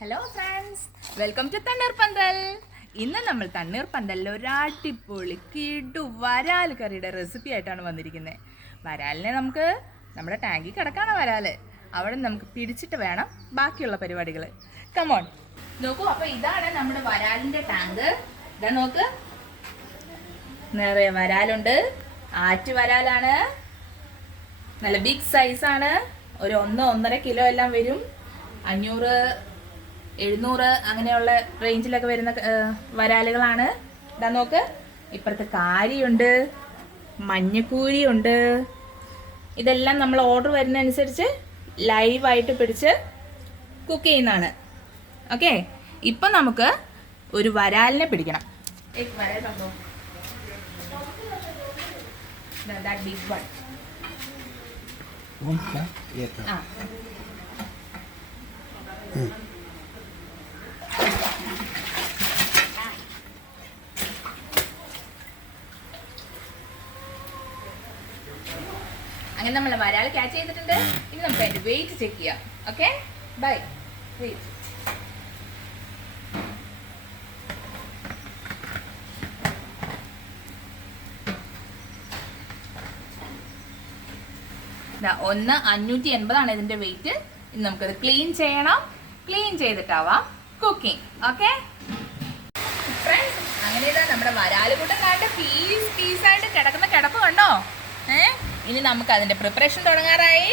Hello friends welcome to തണ്ണീർ പന്തൽ ഇന്ന് നമ്മൾ തണ്ണീർ പന്തലിൽ ഒരു അടിപൊളി കിടു വരാൽ കറിയുടെ റെസിപ്പി ആയിട്ടാണ് വന്നിരിക്കുന്നത് വരാലിനെ നമുക്ക് നമ്മുടെ ടാങ്കിൽ കിടക്കാണ് വരാൽ അവിടെ നമുക്ക് പിടിച്ചിട്ട് വേണം ബാക്കിയുള്ള പരിപാടികൾ കമോൺ നോക്കൂ അപ്പോൾ ഇതാണ് നമ്മുടെ വരാലിന്റെ ടാങ്ക്. ഇതാ നോക്ക്. നിറയെ വരാലുണ്ട്. ആറ്റ് വരാലാണ്. നല്ല ബിഗ് സൈസാണ് ഒരു ഒന്ന് ഒന്നര കിലോ എല്ലാം വരും. അഞ്ഞൂറ് എഴുന്നൂറ് അങ്ങനെയുള്ള റേഞ്ചിലൊക്കെ വരുന്ന വരാലുകളാണ്. ഇതാ നോക്ക്. ഇപ്പുറത്ത് കാരിയുണ്ട് മഞ്ഞക്കൂരിയുണ്ട് ഇതെല്ലാം നമ്മൾ ഓർഡർ വരുന്നതനുസരിച്ച് ലൈവായിട്ട് പിടിച്ച് കുക്ക് ചെയ്യുന്നതാണ്. ഓക്കെ ഇപ്പം നമുക്ക് ഒരു വരാലിനെ പിടിക്കണം. एक അങ്ങനെ നമ്മൾ മലയാളം ക്യാച്ച് ചെയ്തിട്ടുണ്ട്. ഇനി നമുക്ക് അതിന്റെ വെയിറ്റ് ചെക്ക് ചെയ്യാം. ഓക്കെ ബൈ വെയിറ്റ് ഒന്ന് അഞ്ഞൂറ്റി എൺപതാണ് ഇതിന്റെ വെയിറ്റ് ഇനി നമുക്കത് ക്ലീൻ ചെയ്യണം. ക്ലീൻ ചെയ്തിട്ടാവാം കുക്കിംഗ് ഓക്കെ ഫ്രണ്ട്സ് അങ്ങനെ ഇതാ നമ്മുടെ വരാലുകൂട്ടം കണ്ട് പീസ് പീസായിട്ട് കിടക്കുന്ന കിടപ്പ് കണ്ടോ? ഏ? ഇനി നമുക്ക് അതിന്റെ പ്രിപ്പറേഷൻ തുടങ്ങാറായി.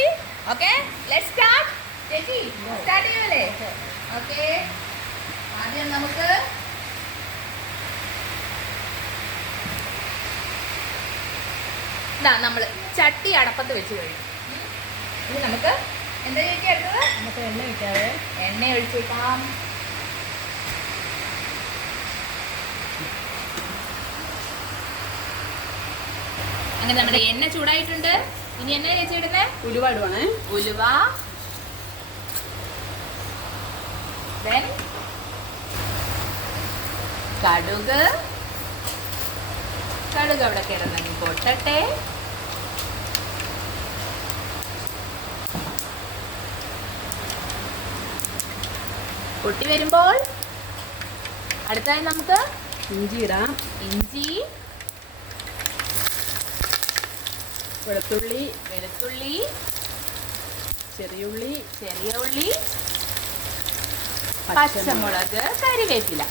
ഓക്കെ ലെറ്റ് സ്റ്റാർട്ട് ചേച്ചി സ്റ്റാർട്ട് ഓക്കെ ആദ്യം നമുക്ക് ഇതാ നമ്മൾ ചട്ടി അടപ്പത്ത് വെച്ച് കഴിഞ്ഞു ഇനി നമുക്ക് എന്താ ചേച്ചി അടുത്തത് നമുക്ക് എണ്ണ ഒഴിക്കാതെ എണ്ണ ഒഴിച്ചേക്കാം. അങ്ങനെ നമ്മുടെ എണ്ണ ചൂടായിട്ടുണ്ട്. ഇനി എണ്ണ ചേച്ചി ഇടുന്നേ? ഉലുവ ഇടുവാണേ. ഉലുവ. Then കടുക്. കടുക് അവിടെ കിടന്നു പൊട്ടട്ടെ. പൊട്ടി വരുമ്പോൾ അടുത്തായി നമുക്ക് ഇഞ്ചി ഇടാം. ഇഞ്ചി. വെളുത്തുള്ളി വെളുത്തുള്ളി ചെറിയുള്ളി ചെറിയ ഉള്ളി പച്ചമുളക് കറിവേപ്പില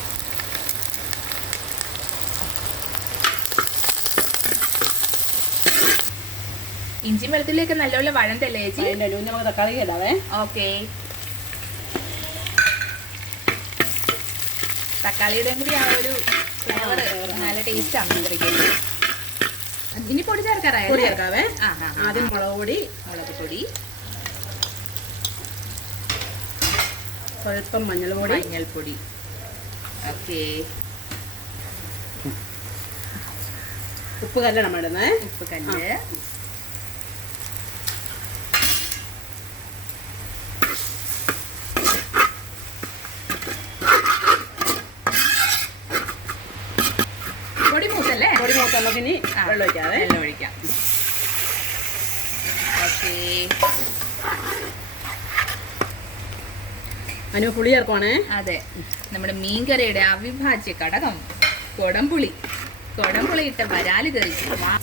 ഇഞ്ചി വെളുത്തുള്ളിയൊക്കെ നല്ലപോലെ വഴന്തല്ലേ ചേച്ചി? നമുക്ക് തക്കാളി ഇടാവേ. ഓക്കെ. തക്കാളിയുടെ കൂടി ആ ഒരു ഫ്ലേവർ നല്ല ടേസ്റ്റ് ആണ് മീൻകറിക്ക് ഇനി പൊടി ചേർക്കാറായ? പൊടി ചേർക്കാവേ. ആദ്യം മുളക് പൊടി മുളക് പൊടി. സ്വല്പം മഞ്ഞൾ പൊടി മഞ്ഞൾപ്പൊടി. ഓക്കെ. ഉപ്പ് കല്ല് നമ്മൾ ഇടുന്നേ ഉപ്പ് കല്ല് പൊടി മൂത്തല്ലേ പൊടി മൂത്ത് നമുക്ക് ഇനി ആ, വെള്ളം ഒഴിക്കാവേ. വെള്ളം ഒഴിക്കാം. ഓക്കെ. അനു പുളി ചേർക്കുവാണേ? അതെ. നമ്മുടെ മീൻകറിയുടെ അവിഭാജ്യ ഘടകം കൊടംപുളി. കൊടംപുളി ഇട്ട വരാൽ കറി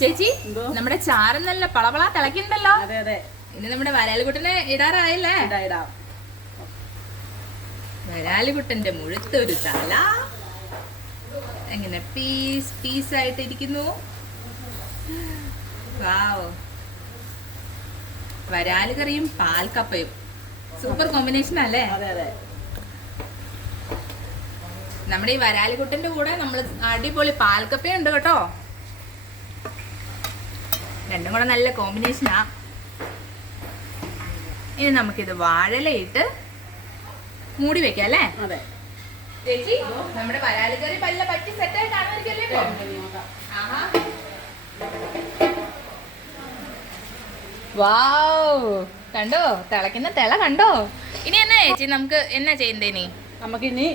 ചേച്ചി നമ്മുടെ ചാരം നല്ല പളപള തിളക്കുന്നുണ്ടല്ലോ അതെ അതെ. ഇനി നമ്മുടെ വരാലുകുട്ടനെ ഇടാറായല്ലേ? ഇടാ ഇടാം. വരാലുകുട്ടന്റെ മുഴുത്തൊരു തല. എങ്ങനെ പീസ് പീസ് ആയിട്ട് ഇരിക്കുന്നു വാവ്. വരാൽ കറിയും പാൽക്കപ്പയും സൂപ്പർ കോമ്പിനേഷൻ അല്ലേ? നമ്മുടെ ഈ വരാലിക്കുട്ടന്റെ കൂടെ നമ്മൾ അടിപൊളി പാൽക്കപ്പയും ഉണ്ട് കേട്ടോ. രണ്ടും കൂടെ നല്ല കോമ്പിനേഷനാ ഇനി നമുക്കിത് വാഴലയിട്ട് മൂടി വെക്കാം അല്ലേ? ചേച്ചി നമ്മുടെ വരാലുകറി പല്ല പറ്റി സെറ്റ് ആയി കാണുമായിരിക്കല്ലേ ഇപ്പൊ? ആഹാ. വാവ്. കണ്ടോ? തിളക്കുന്ന തിള കണ്ടോ? ഇനി എന്നാ ചേച്ചി നമുക്ക് എന്നാ ചെയ്യണ്ടേ ഇനി? നമുക്ക് ഇനി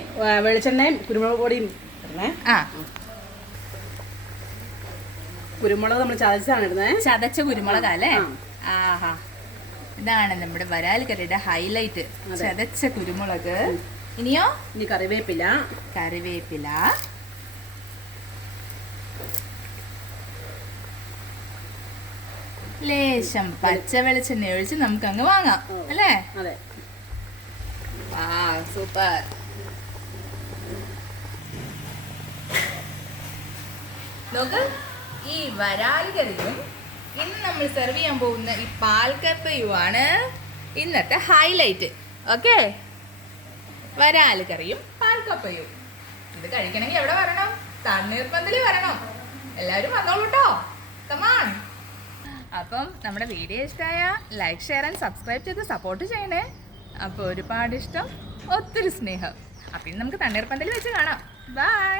വെളിച്ചെണ്ണയും കുരുമുളക് പൊടിയും ഇടണേ. ആ. കുരുമുളക് നമ്മൾ ചതച്ചാണ് ഇടുന്നത് ചതച്ച കുരുമുളക് അല്ലേ? ആഹാ. ഇതാണ് നമ്മുടെ വരാൽ കറിയുടെ ഹൈലൈറ്റ്. ചതച്ച കുരുമുളക്. ഇനിയോ? ഇനി കറിവേപ്പില. കറിവേപ്പില. ലേശം പച്ച വെളിച്ചെണ്ണ ഒഴിച്ച് നമുക്ക് അങ്ങ് വാങ്ങാം അല്ലേ? അതെ. ആ സൂപ്പർ. നോക്ക് ഈ വരാലുകറിയും ഇന്ന് നമ്മൾ സെർവ് ചെയ്യാൻ പോകുന്ന ഈ പാൽക്കപ്പയുമാണ് ഇന്നത്തെ ഹൈലൈറ്റ് ഓക്കെ വരാൽ കറിയും പാൽക്കപ്പയും. ഇത് കഴിക്കണമെങ്കിൽ എവിടെ വരണം? തണ്ണീർപ്പന്തലി വരണം. എല്ലാവരും വന്നോളൂ കേട്ടോ കമാൺ അപ്പം നമ്മുടെ വീഡിയോ ഇഷ്ടമായ ലൈക്ക് ഷെയർ ആൻഡ് സബ്സ്ക്രൈബ് ചെയ്ത് സപ്പോർട്ട് ചെയ്യണേ. അപ്പോൾ ഒരുപാട് ഇഷ്ടം ഒത്തിരി സ്നേഹം. അപ്പം നമുക്ക് തണ്ണീർപ്പന്തൽ വെച്ച് കാണാം. ബൈ